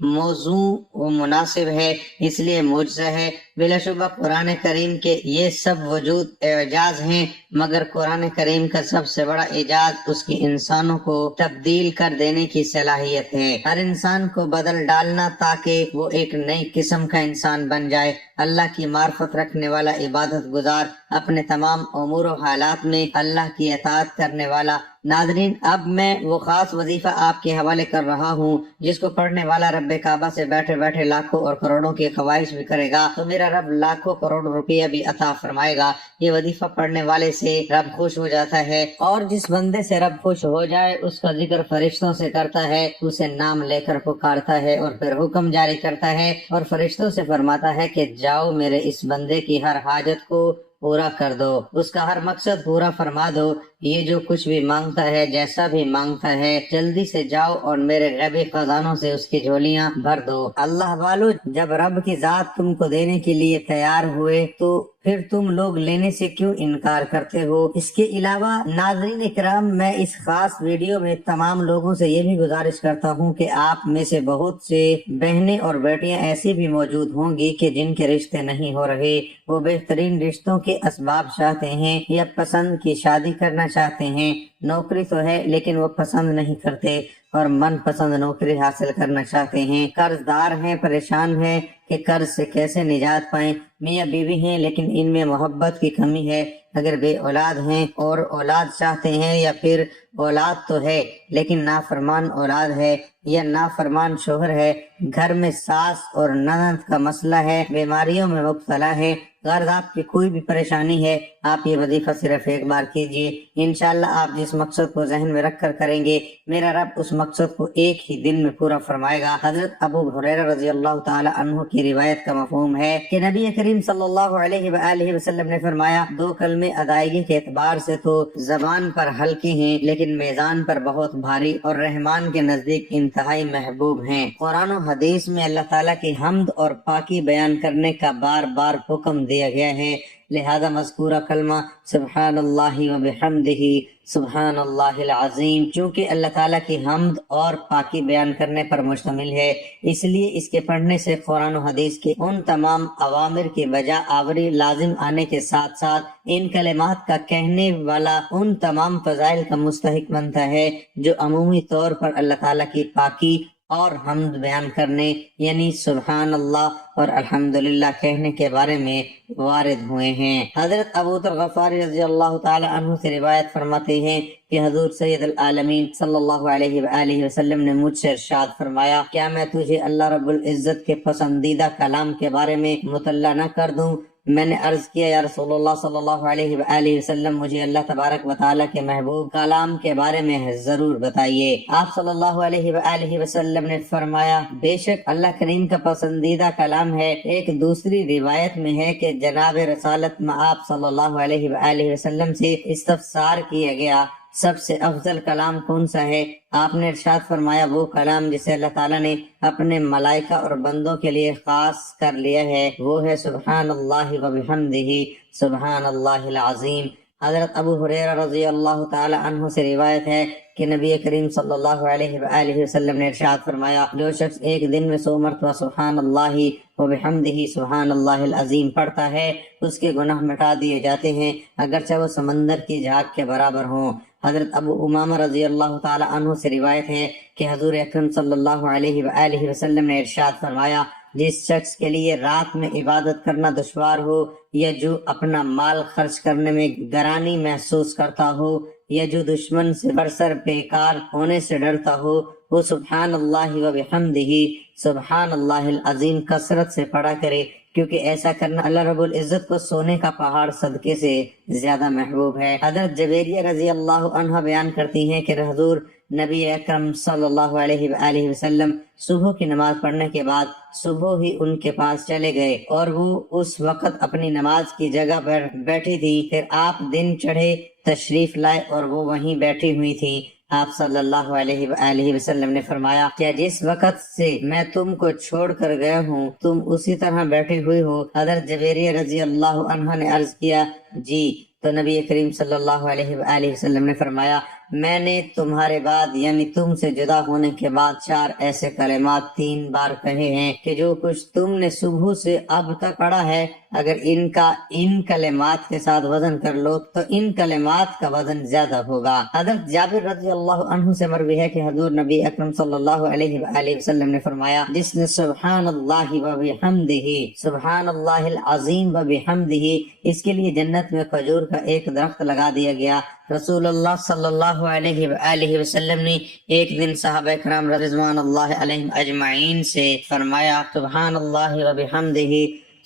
موضوع و مناسب ہے، اس لیے معجزہ ہے۔ بلا شبہ قرآن کریم کے یہ سب وجود اعجاز ہیں، مگر قرآن کریم کا سب سے بڑا اعجاز اس کی انسانوں کو تبدیل کر دینے کی صلاحیت ہے، ہر انسان کو بدل ڈالنا تاکہ وہ ایک نئی قسم کا انسان بن جائے، اللہ کی معرفت رکھنے والا، عبادت گزار، اپنے تمام امور و حالات میں اللہ کی اطاعت کرنے والا۔ ناظرین، اب میں وہ خاص وظیفہ آپ کے حوالے کر رہا ہوں جس کو پڑھنے والا رب کعبہ سے بیٹھے بیٹھے لاکھوں اور کروڑوں کی خواہش بھی کرے گا تو میرا رب لاکھوں کروڑ روپیہ بھی عطا فرمائے گا۔ یہ وظیفہ پڑھنے والے سے رب خوش ہو جاتا ہے، اور جس بندے سے رب خوش ہو جائے اس کا ذکر فرشتوں سے کرتا ہے، اسے نام لے کر پکارتا ہے اور پھر حکم جاری کرتا ہے اور فرشتوں سے فرماتا ہے کہ جاؤ میرے اس بندے کی ہر حاجت کو پورا کر دو، اس کا ہر مقصد پورا فرما دو، یہ جو کچھ بھی مانگتا ہے، جیسا بھی مانگتا ہے، جلدی سے جاؤ اور میرے غیبی خزانوں سے اس کی جھولیاں بھر دو۔ اللہ والو، جب رب کی ذات تم کو دینے کے لیے تیار ہوئے تو پھر تم لوگ لینے سے کیوں انکار کرتے ہو؟ اس کے علاوہ ناظرین اکرام، میں اس خاص ویڈیو میں تمام لوگوں سے یہ بھی گزارش کرتا ہوں کہ آپ میں سے بہت سے بہنیں اور بیٹیاں ایسی بھی موجود ہوں گی کہ جن کے رشتے نہیں ہو رہے، وہ بہترین رشتوں کے اسباب چاہتے ہیں یا پسند کی شادی کرنا چاہتے ہیں، نوکری تو ہے لیکن وہ پسند نہیں کرتے اور من پسند نوکری حاصل کرنا چاہتے ہیں، قرض دار ہیں، پریشان ہیں کہ قرض سے کیسے نجات پائیں، میاں بیوی ہیں لیکن ان میں محبت کی کمی ہے، اگر بے اولاد ہیں اور اولاد چاہتے ہیں، یا پھر اولاد تو ہے لیکن نافرمان اولاد ہے یا نافرمان شوہر ہے، گھر میں ساس اور نند کا مسئلہ ہے، بیماریوں میں مبتلا ہے، غرض آپ کی کوئی بھی پریشانی ہے، آپ یہ وظیفہ صرف ایک بار کیجئے، انشاءاللہ آپ جس مقصد کو ذہن میں رکھ کر کریں گے، میرا رب اس مقصد کو ایک ہی دن میں پورا فرمائے گا۔ حضرت ابو ہریرہ رضی اللہ تعالی عنہ کی روایت کا مفہوم ہے کہ نبی کریم صلی اللہ علیہ وآلہ وسلم نے فرمایا، دو کلمے ادائیگی کے اعتبار سے تو زبان پر ہلکے ہیں لیکن میزان پر بہت بھاری اور رحمان کے نزدیک انتہائی محبوب ہیں۔ قرآن و حدیث میں اللہ تعالیٰ کی حمد اور پاکی بیان کرنے کا بار بار حکم دیا گیا ہے، لہذا مذکورہ کلمہ سبحان اللہ و بحمدہ سبحان اللہ العظیم چونکہ اللہ تعالیٰ کی حمد اور پاکی بیان کرنے پر مشتمل ہے، اس لیے اس کے پڑھنے سے قرآن و حدیث کے ان تمام اوامر کی بجا آوری لازم آنے کے ساتھ ساتھ ان کلمات کا کہنے والا ان تمام فضائل کا مستحق بنتا ہے جو عمومی طور پر اللہ تعالیٰ کی پاکی اور حمد بیان کرنے یعنی سبحان اللہ اور الحمدللہ کہنے کے بارے میں وارد ہوئے ہیں۔ حضرت ابو ذر غفاری رضی اللہ تعالی عنہ سے روایت فرماتے ہیں کہ حضور سید العالمین صلی اللہ علیہ وآلہ وسلم نے مجھ سے ارشاد فرمایا، کیا میں تجھے اللہ رب العزت کے پسندیدہ کلام کے بارے میں مطلع نہ کر دوں؟ میں نے عرض کیا، یا رسول اللہ صلی اللہ علیہ وآلہ وسلم، مجھے اللہ تبارک و تعالیٰ کے محبوب کلام کے بارے میں ضرور بتائیے۔ آپ صلی اللہ علیہ وآلہ وسلم نے فرمایا، بے شک اللہ کریم کا پسندیدہ کلام ہے۔ ایک دوسری روایت میں ہے کہ جناب رسالت میں آپ صلی اللہ علیہ وآلہ وسلم سے استفسار کیا گیا، سب سے افضل کلام کون سا ہے؟ آپ نے ارشاد فرمایا، وہ کلام جسے اللہ تعالیٰ نے اپنے ملائکہ اور بندوں کے لیے خاص کر لیا ہے، وہ ہے سبحان اللہ و بحمدہ سبحان اللہ العظیم۔ حضرت ابو ہریرہ رضی اللہ تعالی عنہ سے روایت ہے کہ نبی کریم صلی اللہ علیہ وآلہ وسلم نے ارشاد فرمایا، جو شخص ایک دن میں 100 مرتبہ سبحان اللہ و بحمدہ سبحان اللہ العظیم پڑھتا ہے، اس کے گناہ مٹا دیے جاتے ہیں، اگرچہ وہ سمندر کی جھاگ کے برابر ہوں۔ حضرت ابو امامہ رضی اللہ تعالی عنہ سے روایت ہے کہ حضور اکرم صلی اللہ علیہ وآلہ وسلم نے ارشاد فرمایا، جس شخص کے لیے رات میں عبادت کرنا دشوار ہو، یا جو اپنا مال خرچ کرنے میں گرانی محسوس کرتا ہو، یا جو دشمن سے برسر بیکار ہونے سے ڈرتا ہو، وہ سبحان اللہ و بحمدہ سبحان اللہ العظیم کثرت سے پڑھا کرے، کیونکہ ایسا کرنا اللہ رب العزت کو سونے کا پہاڑ صدقے سے زیادہ محبوب ہے۔ حضرت جویریہ رضی اللہ عنہ بیان کرتی ہیں کہ حضور نبی اکرم صلی اللہ علیہ وآلہ وسلم صبح کی نماز پڑھنے کے بعد صبح ہی ان کے پاس چلے گئے اور وہ اس وقت اپنی نماز کی جگہ پر بیٹھی تھی، پھر آپ دن چڑھے تشریف لائے اور وہ وہیں بیٹھی ہوئی تھی۔ آپ صلی اللہ علیہ وآلہ وسلم نے فرمایا، کیا جس وقت سے میں تم کو چھوڑ کر گیا ہوں تم اسی طرح بیٹھی ہوئی ہو؟ حضرت جویریہ رضی اللہ عنہ نے عرض کیا، جی۔ تو نبی کریم صلی اللہ علیہ وآلہ وسلم نے فرمایا، میں نے تمہارے بعد یعنی تم سے جدا ہونے کے بعد 4 ایسے کلمات 3 بار کہے ہیں کہ جو کچھ تم نے صبح سے اب تک پڑھا ہے، اگر ان کا ان کلمات کے ساتھ وزن کر لو تو ان کلمات کا وزن زیادہ ہوگا۔ حضرت جابر رضی اللہ عنہ سے مروی ہے کہ حضور نبی اکرم صلی اللہ علیہ وآلہ وسلم نے فرمایا، جس نے سبحان اللہ و بحمدہ، سبحان اللہ العظیم و بحمدہ، اس کے لیے جنت میں کھجور کا ایک درخت لگا دیا گیا۔ رسول اللہ صلی اللہ علیہ وآلہ وسلم نے ایک دن صحابہ کرام رضوان اللہ علیہم اجمعین سے فرمایا، سبحان اللہ و بحمدہ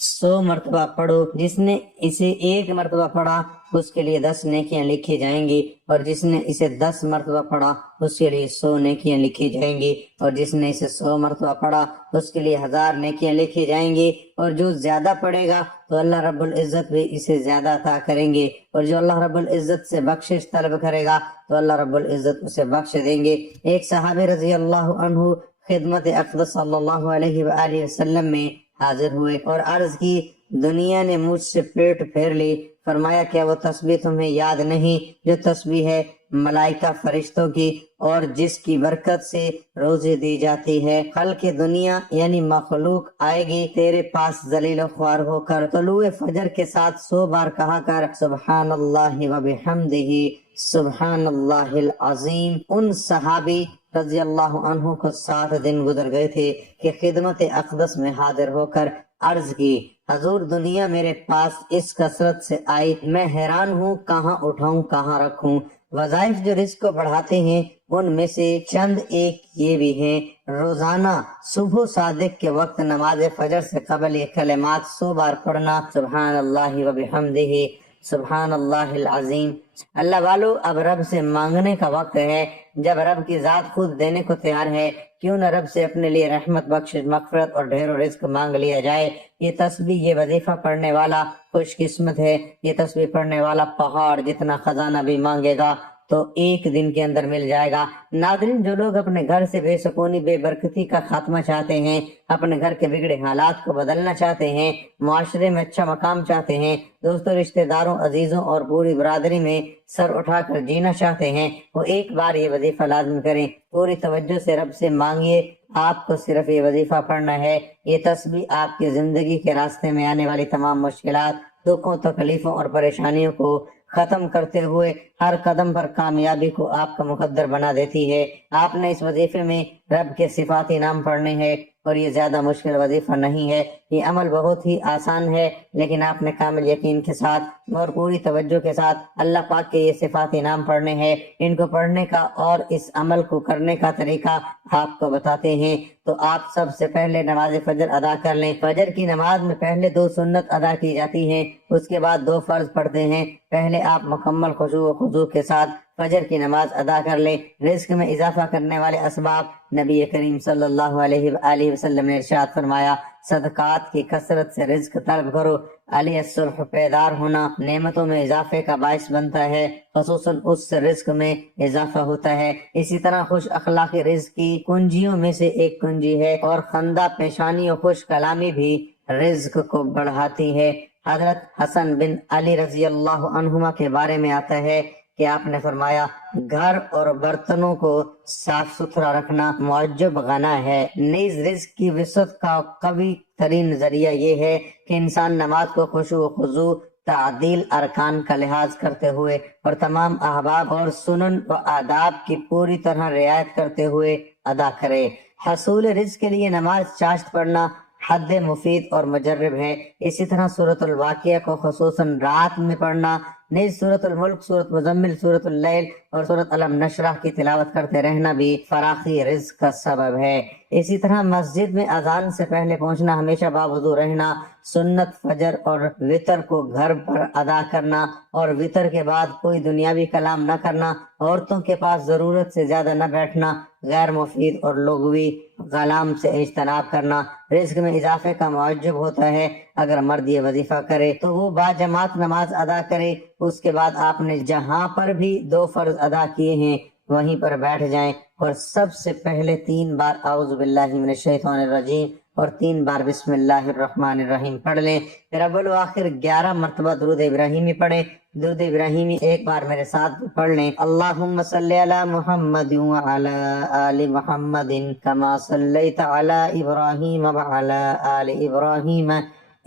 100 مرتبہ پڑھو، جس نے اسے 1 مرتبہ پڑھا اس کے لیے 10 نیکیاں لکھی جائیں گی، اور جس نے اسے 10 مرتبہ پڑھا اس کے لیے 100 نیکیاں لکھی جائیں گی، اور جس نے اسے 100 مرتبہ پڑھا اس کے لیے 1000 نیکیاں لکھی جائیں گی، اور جو زیادہ پڑھے گا تو اللہ رب العزت بھی اسے زیادہ عطا کریں گے، اور جو اللہ رب العزت سے بخشش طلب کرے گا تو اللہ رب العزت اسے بخش دیں گے۔ ایک صحابی رضی اللہ عنہ خدمت اقدس صلی اللہ علیہ وآلہ وسلم میں حاضر ہوئے اور عرض کی، دنیا نے مجھ سے پیٹ پھیر لی۔ فرمایا، کیا وہ تسبیح تمہیں یاد نہیں جو تسبیح ہے ملائکہ فرشتوں کی اور جس کی برکت سے روزی دی جاتی ہے؟ خلق دنیا یعنی مخلوق آئے گی تیرے پاس ذلیل و خوار ہو کر، طلوع فجر کے ساتھ 100 بار کہا کر سبحان اللہ و بحمدہ سبحان اللہ العظیم۔ ان صحابی رضی اللہ عنہ کو 7 دن گزر گئے تھے کہ خدمت اقدس میں حاضر ہو کر عرض کی، حضور دنیا میرے پاس اس کثرت سے آئی، میں حیران ہوں کہاں اٹھاؤں کہاں رکھوں۔ وظائف جو رزق کو بڑھاتے ہیں ان میں سے چند ایک یہ بھی ہیں، روزانہ صبح صادق کے وقت نماز فجر سے قبل یہ کلمات 100 بار پڑھنا، سبحان اللہ و بحمدہ سبحان اللہ العظیم۔ اللہ والو، اب رب سے مانگنے کا وقت ہے، جب رب کی ذات خود دینے کو تیار ہے، کیوں نہ رب سے اپنے لیے رحمت، بخشش، مغفرت اور ڈھیر و رزق مانگ لیا جائے۔ یہ تسبیح، یہ وظیفہ پڑھنے والا خوش قسمت ہے۔ یہ تسبیح پڑھنے والا پہاڑ جتنا خزانہ بھی مانگے گا تو 1 دن کے اندر مل جائے گا۔ ناظرین، جو لوگ اپنے گھر سے بے سکونی، بے برکتی کا خاتمہ چاہتے ہیں، اپنے گھر کے بگڑے حالات کو بدلنا چاہتے ہیں، معاشرے میں اچھا مقام چاہتے ہیں، دوستوں، رشتہ داروں، عزیزوں اور پوری برادری میں سر اٹھا کر جینا چاہتے ہیں، وہ ایک بار یہ وظیفہ لازم کریں۔ پوری توجہ سے رب سے مانگیے، آپ کو صرف یہ وظیفہ پڑھنا ہے۔ یہ تسبیح آپ کی زندگی کے راستے میں آنے والی تمام مشکلات، دکھوں، تکلیفوں اور پریشانیوں کو ختم کرتے ہوئے ہر قدم پر کامیابی کو آپ کا مقدر بنا دیتی ہے۔ آپ نے اس وظیفے میں رب کے صفاتی نام پڑھنے ہیں، اور یہ زیادہ مشکل وظیفہ نہیں ہے۔ یہ عمل بہت ہی آسان ہے، لیکن آپ نے کامل یقین کے ساتھ اور پوری توجہ کے ساتھ اللہ پاک کے یہ صفاتی نام پڑھنے ہیں۔ ان کو پڑھنے کا اور اس عمل کو کرنے کا طریقہ آپ کو بتاتے ہیں۔ تو آپ سب سے پہلے نماز فجر ادا کر لیں۔ فجر کی نماز میں پہلے 2 سنت ادا کی جاتی ہیں، اس کے بعد 2 فرض پڑھتے ہیں۔ پہلے آپ مکمل خشوع و خضوع کے ساتھ فجر کی نماز ادا کر لیں۔ رزق میں اضافہ کرنے والے اسباب، نبی کریم صلی اللہ علیہ وآلہ وسلم نے ارشاد فرمایا، صدقات کی کثرت سے رزق طلب کرو۔ علی الصلح، بیدار ہونا نعمتوں میں اضافے کا باعث بنتا ہے، خصوصاً اس سے رزق میں اضافہ ہوتا ہے۔ اسی طرح خوش اخلاقی رزق کی کنجیوں میں سے ایک کنجی ہے، اور خندہ پیشانی و خوش کلامی بھی رزق کو بڑھاتی ہے۔ حضرت حسن بن علی رضی اللہ عنہما کے بارے میں آتا ہے کہ آپ نے فرمایا، گھر اور برتنوں کو صاف ستھرا رکھنا معجب غنا ہے۔ نیز رزق کی وسعت کا قوی ترین ذریعہ یہ ہے کہ انسان نماز کو خشوع و خضوع، تعدیل ارکان کا لحاظ کرتے ہوئے اور تمام احباب اور سنن و آداب کی پوری طرح رعایت کرتے ہوئے ادا کرے۔ حصول رزق کے لیے نماز چاشت پڑھنا حد مفید اور مجرب ہے۔ اسی طرح سورۃ الواقعہ کو خصوصاً رات میں پڑھنا، نیز سورۃ الملک، سورۃ مزمل، سورۃ اللیل اور سورۃ علم نشرح کی تلاوت کرتے رہنا بھی فراخی رزق کا سبب ہے۔ اسی طرح مسجد میں اذان سے پہلے پہنچنا، ہمیشہ باوضو رہنا، سنت فجر اور وطر کو گھر پر ادا کرنا، اور وطر کے بعد کوئی دنیاوی کلام نہ کرنا، عورتوں کے پاس ضرورت سے زیادہ نہ بیٹھنا، غیر مفید اور لغوی کلام سے اجتناب کرنا رزق میں اضافے کا معجب ہوتا ہے۔ اگر مرد یہ وظیفہ کرے تو وہ باجماعت نماز ادا کرے۔ اس کے بعد آپ نے جہاں پر بھی 2 فرض ادا کیے ہیں وہیں پر بیٹھ جائیں، اور سب سے پہلے 3 بار اعوذ باللہ من الشیطان الرجیم اور 3 بار بسم اللہ الرحمن الرحیم پڑھ لیں. پھر اول و آخر 11 مرتبہ درود ابراہیمی پڑھیں. درود ابراہیمی ایک بار میرے ساتھ پڑھ لیں. اللہم صلی علی محمد وعلی آل محمد کما صلیت علی ابراہیم وعلی آل ابراہیم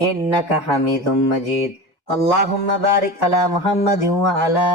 انک حمید مجید. اللہم بارک علی محمد وعلی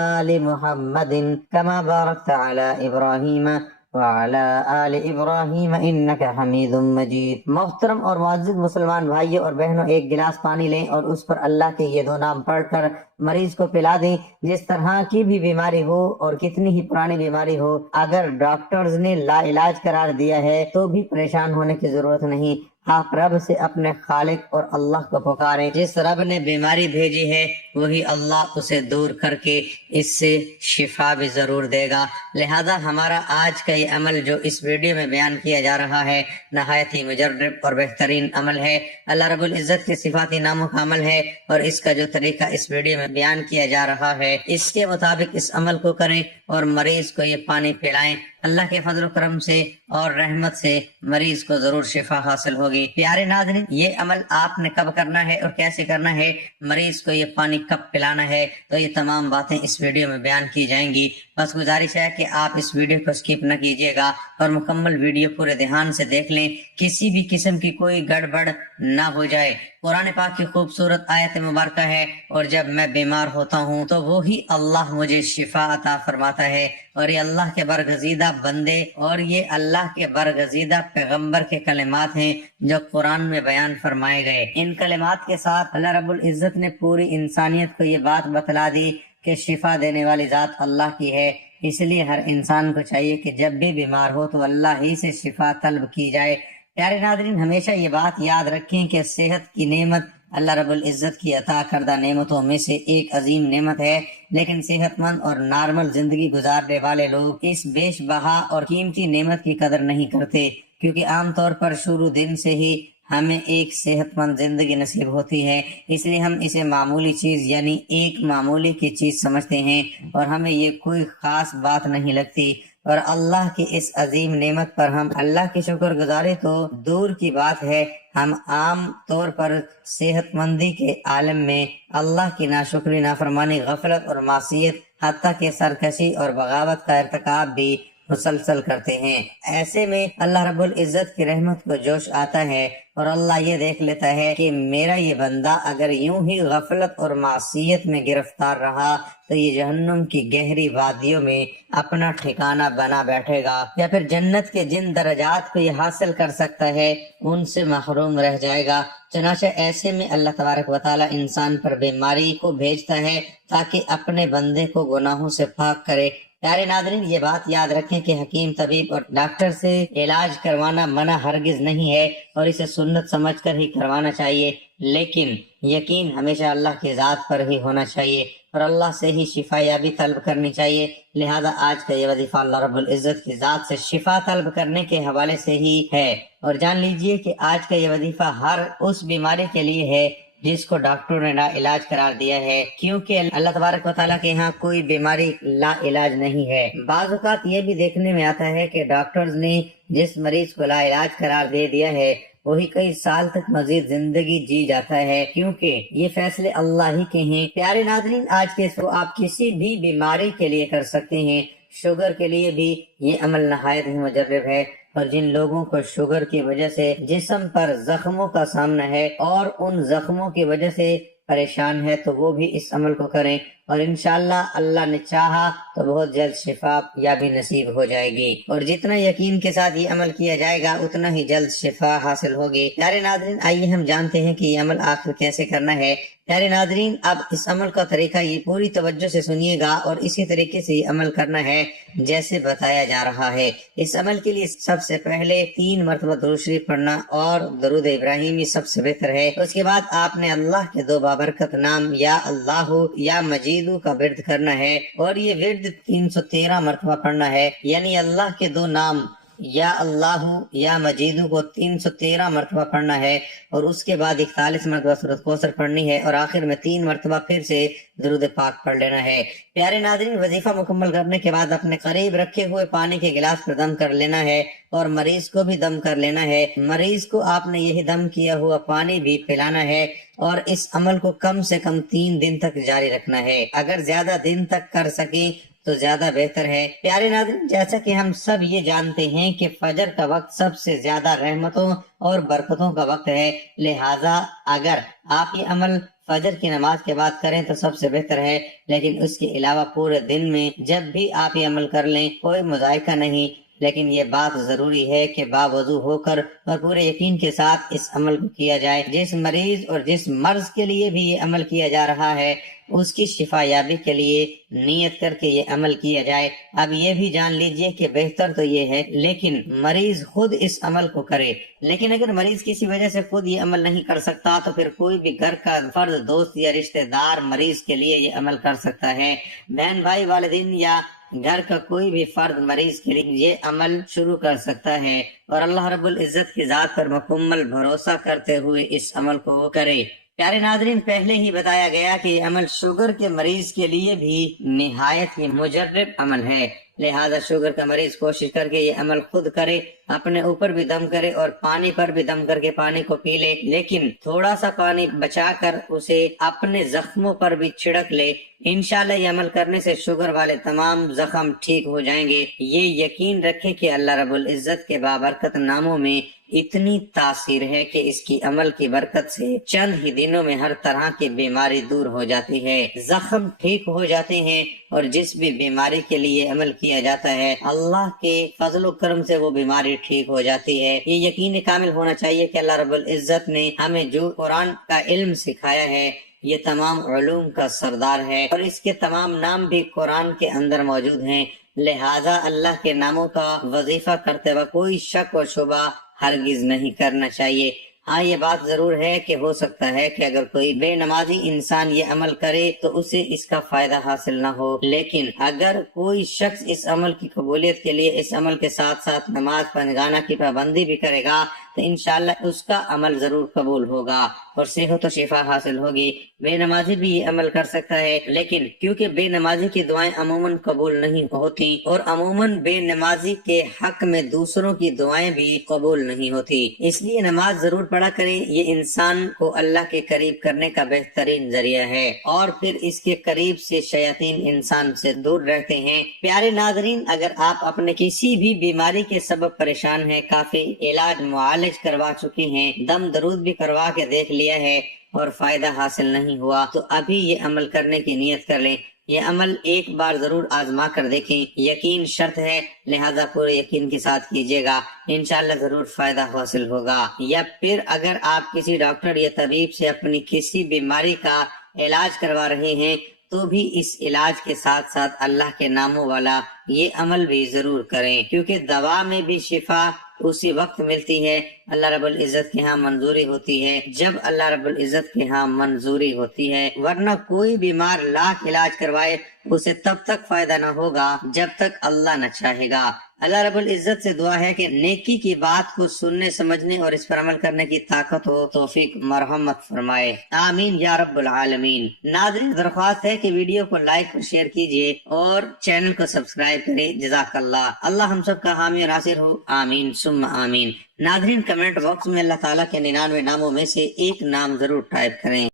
آل محمد کما بارکت علی ابراہیم وعلی آل ابراہیم انک حمید مجید. محترم اور معزز مسلمان بھائیوں اور بہنوں، ایک گلاس پانی لیں اور اس پر اللہ کے یہ 2 نام پڑھ کر مریض کو پلا دیں. جس طرح کی بھی بیماری ہو اور کتنی ہی پرانی بیماری ہو، اگر ڈاکٹرز نے لا علاج قرار دیا ہے تو بھی پریشان ہونے کی ضرورت نہیں. آپ رب سے اپنے خالق اور اللہ کو پکاریں. جس رب نے بیماری بھیجی ہے وہی اللہ اسے دور کر کے اس سے شفا بھی ضرور دے گا. لہذا ہمارا آج کا یہ عمل جو اس ویڈیو میں بیان کیا جا رہا ہے نہایت ہی مجرب اور بہترین عمل ہے. اللہ رب العزت کے صفاتی ناموں کا عمل ہے، اور اس کا جو طریقہ اس ویڈیو میں بیان کیا جا رہا ہے اس کے مطابق اس عمل کو کریں اور مریض کو یہ پانی پلائیں. اللہ کے فضل و کرم سے اور رحمت سے مریض کو ضرور شفا حاصل ہوگی. پیارے ناظرین، یہ عمل آپ نے کب کرنا ہے اور کیسے کرنا ہے، مریض کو یہ پانی کب پلانا ہے، تو یہ تمام باتیں اس ویڈیو میں بیان کی جائیں گی. بس گزارش ہے کہ آپ اس ویڈیو کو سکپ نہ کیجیے گا اور مکمل ویڈیو پورے دھیان سے دیکھ لیں، کسی بھی قسم کی کوئی گڑبڑ نہ ہو جائے. قرآن پاک کی خوبصورت آیت مبارکہ ہے، اور جب میں بیمار ہوتا ہوں تو وہی اللہ مجھے شفا عطا فرماتا ہے. اور یہ اللہ کے برگزیدہ بندے اور یہ اللہ کے برگزیدہ پیغمبر کے کلمات ہیں جو قرآن میں بیان فرمائے گئے. ان کلمات کے ساتھ اللہ رب العزت نے پوری انسانیت کو یہ بات بتلا دی کہ شفا دینے والی ذات اللہ کی ہے. اس لیے ہر انسان کو چاہیے کہ جب بھی بیمار ہو تو اللہ ہی سے شفا طلب کی جائے. پیارے ناظرین، ہمیشہ یہ بات یاد رکھیں کہ صحت کی نعمت اللہ رب العزت کی عطا کردہ نعمتوں میں سے ایک عظیم نعمت ہے، لیکن صحت مند اور نارمل زندگی گزارنے والے لوگ اس بیش بہا اور قیمتی نعمت کی قدر نہیں کرتے، کیونکہ عام طور پر شروع دن سے ہی ہمیں ایک صحت مند زندگی نصیب ہوتی ہے. اس لیے ہم اسے معمولی چیز یعنی ایک معمولی کی چیز سمجھتے ہیں اور ہمیں یہ کوئی خاص بات نہیں لگتی. اور اللہ کی اس عظیم نعمت پر ہم اللہ کی شکر گزاری تو دور کی بات ہے، ہم عام طور پر صحت مندی کے عالم میں اللہ کی ناشکری، نافرمانی، غفلت اور معصیت، حتیٰ کہ سرکشی اور بغاوت کا ارتکاب بھی مسلسل کرتے ہیں. ایسے میں اللہ رب العزت کی رحمت کو جوش آتا ہے اور اللہ یہ دیکھ لیتا ہے کہ میرا یہ بندہ اگر یوں ہی غفلت اور معصیت میں گرفتار رہا تو یہ جہنم کی گہری وادیوں میں اپنا ٹھکانہ بنا بیٹھے گا، یا پھر جنت کے جن درجات کو یہ حاصل کر سکتا ہے ان سے محروم رہ جائے گا. چنانچہ ایسے میں اللہ تبارک و تعالی انسان پر بیماری کو بھیجتا ہے تاکہ اپنے بندے کو گناہوں سے پاک کرے. پیارے ناظرین، یہ بات یاد رکھیں کہ حکیم، طبیب اور ڈاکٹر سے علاج کروانا منع ہرگز نہیں ہے اور اسے سنت سمجھ کر ہی کروانا چاہیے، لیکن یقین ہمیشہ اللہ کی ذات پر ہی ہونا چاہیے اور اللہ سے ہی شفا یابی طلب کرنی چاہیے. لہذا آج کا یہ وظیفہ اللہ رب العزت کی ذات سے شفا طلب کرنے کے حوالے سے ہی ہے. اور جان لیجئے کہ آج کا یہ وظیفہ ہر اس بیماری کے لیے ہے جس کو ڈاکٹروں نے لا علاج قرار دیا ہے، کیونکہ اللہ تبارک و تعالیٰ کے یہاں کوئی بیماری لا علاج نہیں ہے. بعض اوقات یہ بھی دیکھنے میں آتا ہے کہ ڈاکٹرز نے جس مریض کو لا علاج قرار دے دیا ہے وہی کئی سال تک مزید زندگی جی جاتا ہے، کیونکہ یہ فیصلے اللہ ہی کے ہیں. پیارے ناظرین، آج کے اس کو آپ کسی بھی بیماری کے لیے کر سکتے ہیں. شوگر کے لیے بھی یہ عمل نہایت ہی مجرب ہے، اور جن لوگوں کو شوگر کی وجہ سے جسم پر زخموں کا سامنا ہے اور ان زخموں کی وجہ سے پریشان ہے تو وہ بھی اس عمل کو کریں، اور انشاءاللہ اللہ نے چاہا تو بہت جلد شفا یابی نصیب ہو جائے گی. اور جتنا یقین کے ساتھ یہ عمل کیا جائے گا اتنا ہی جلد شفا حاصل ہوگی. پیارے ناظرین، آئیے ہم جانتے ہیں کہ یہ عمل آخر کیسے کرنا ہے. پیارے ناظرین، اب اس عمل کا طریقہ یہ پوری توجہ سے سنیے گا اور اسی طریقے سے یہ عمل کرنا ہے جیسے بتایا جا رہا ہے. اس عمل کے لیے سب سے پہلے 3 مرتبہ درود شریف پڑھنا اور درود ابراہیمی سب سے بہتر ہے. اس کے بعد آپ نے اللہ کے 2 بابرکت نام یا اللہ یا مجیدو کا ورد کرنا ہے، اور یہ ورد 313 مرتبہ پڑھنا ہے، یعنی اللہ کے 2 نام یا اللہ یا مجیدو کو 313 مرتبہ پڑھنا ہے، اور اس کے بعد 41 مرتبہ سورۃ کوثر پڑھنی ہے، اور آخر میں 3 مرتبہ پھر سے درود پاک پڑھ لینا ہے۔ پیارے ناظرین، وظیفہ مکمل کرنے کے بعد اپنے قریب رکھے ہوئے پانی کے گلاس پر دم کر لینا ہے، اور مریض کو بھی دم کر لینا ہے۔ مریض کو آپ نے یہی دم کیا ہوا پانی بھی پلانا ہے، اور اس عمل کو کم سے کم 3 دن تک جاری رکھنا ہے۔ اگر زیادہ دن تک کر سکیں تو زیادہ بہتر ہے۔ پیارے ناظرین، جیسا کہ ہم سب یہ جانتے ہیں کہ فجر کا وقت سب سے زیادہ رحمتوں اور برکتوں کا وقت ہے، لہٰذا اگر آپ یہ عمل فجر کی نماز کے بعد کریں تو سب سے بہتر ہے، لیکن اس کے علاوہ پورے دن میں جب بھی آپ یہ عمل کر لیں کوئی مذائقہ نہیں، لیکن یہ بات ضروری ہے کہ باوضو ہو کر اور پورے یقین کے ساتھ اس عمل کو کیا جائے۔ جس مریض اور جس مرض کے لیے بھی یہ عمل کیا جا رہا ہے اس کی شفا یابی کے لیے نیت کر کے یہ عمل کیا جائے۔ اب یہ بھی جان لیجئے کہ بہتر تو یہ ہے لیکن مریض خود اس عمل کو کرے، لیکن اگر مریض کسی وجہ سے خود یہ عمل نہیں کر سکتا تو پھر کوئی بھی گھر کا فرد، دوست یا رشتہ دار مریض کے لیے یہ عمل کر سکتا ہے۔ بہن بھائی، والدین یا گھر کا کوئی بھی فرد مریض کے لیے یہ عمل شروع کر سکتا ہے، اور اللہ رب العزت کی ذات پر مکمل بھروسہ کرتے ہوئے اس عمل کو کرے۔ پیارے ناظرین، پہلے ہی بتایا گیا کہ یہ عمل شوگر کے مریض کے لیے بھی نہایت ہی مجرب عمل ہے، لہذا شوگر کا مریض کوشش کر کے یہ عمل خود کرے، اپنے اوپر بھی دم کرے اور پانی پر بھی دم کر کے پانی کو پی لے، لیکن تھوڑا سا پانی بچا کر اسے اپنے زخموں پر بھی چھڑک لے۔ انشاءاللہ یہ عمل کرنے سے شوگر والے تمام زخم ٹھیک ہو جائیں گے۔ یہ یقین رکھے کہ اللہ رب العزت کے بابرکت ناموں میں اتنی تاثیر ہے کہ اس کی عمل کی برکت سے چند ہی دنوں میں ہر طرح کی بیماری دور ہو جاتی ہے، زخم ٹھیک ہو جاتے ہیں، اور جس بھی بیماری کے لیے عمل کیا جاتا ہے اللہ کے فضل و کرم سے وہ بیماری ٹھیک ہو جاتی ہے۔ یہ یقین کامل ہونا چاہیے کہ اللہ رب العزت نے ہمیں جو قرآن کا علم سکھایا ہے یہ تمام علوم کا سردار ہے، اور اس کے تمام نام بھی قرآن کے اندر موجود ہیں، لہذا اللہ کے ناموں کا وظیفہ کرتے وقت کوئی شک و شبہ ہرگز نہیں کرنا چاہیے۔ ہاں، یہ بات ضرور ہے کہ ہو سکتا ہے کہ اگر کوئی بے نمازی انسان یہ عمل کرے تو اسے اس کا فائدہ حاصل نہ ہو، لیکن اگر کوئی شخص اس عمل کی قبولیت کے لیے اس عمل کے ساتھ ساتھ نماز پنجگانہ کی پابندی بھی کرے گا تو انشاءاللہ اس کا عمل ضرور قبول ہوگا اور صحت و شفا حاصل ہوگی۔ بے نمازی بھی یہ عمل کر سکتا ہے، لیکن کیونکہ بے نمازی کی دعائیں عموماً قبول نہیں ہوتی، اور عموماً بے نمازی کے حق میں دوسروں کی دعائیں بھی قبول نہیں ہوتی، اس لیے نماز ضرور پڑھا کرے۔ یہ انسان کو اللہ کے قریب کرنے کا بہترین ذریعہ ہے، اور پھر اس کے قریب سے شیاطین انسان سے دور رہتے ہیں۔ پیارے ناظرین، اگر آپ اپنے کسی بھی بیماری کے سبب پریشان ہیں، کافی علاج معالج کروا چکے ہیں، دم درود بھی کروا کے دیکھ لیا ہے اور فائدہ حاصل نہیں ہوا، تو ابھی یہ عمل کرنے کی نیت کر لیں۔ یہ عمل ایک بار ضرور آزما کر دیکھیں، یقین شرط ہے، لہذا پورے یقین کے ساتھ کیجیے گا، انشاءاللہ ضرور فائدہ حاصل ہوگا۔ یا پھر اگر آپ کسی ڈاکٹر یا طبیب سے اپنی کسی بیماری کا علاج کروا رہے ہیں تو بھی اس علاج کے ساتھ ساتھ اللہ کے ناموں والا یہ عمل بھی ضرور کریں، کیونکہ دوا میں بھی شفا اسی وقت ملتی ہے اللہ رب العزت کے ہاں منظوری ہوتی ہے جب اللہ رب العزت کے ہاں منظوری ہوتی ہے، ورنہ کوئی بیمار لاکھ علاج کروائے اسے تب تک فائدہ نہ ہوگا جب تک اللہ نہ چاہے گا۔ اللہ رب العزت سے دعا ہے کہ نیکی کی بات کو سننے، سمجھنے اور اس پر عمل کرنے کی طاقت ہو، توفیق مرحمت فرمائے، آمین یا رب العالمین۔ ناظرین، درخواست ہے کہ ویڈیو کو لائک اور شیئر کیجیے اور چینل کو سبسکرائب کریں، جزاک اللہ۔ اللہ ہم سب کا حامی اور ناصر ہو، آمین ثم آمین۔ ناظرین، کمنٹ باکس میں اللہ تعالیٰ کے 99 ناموں میں سے ایک نام ضرور ٹائپ کریں۔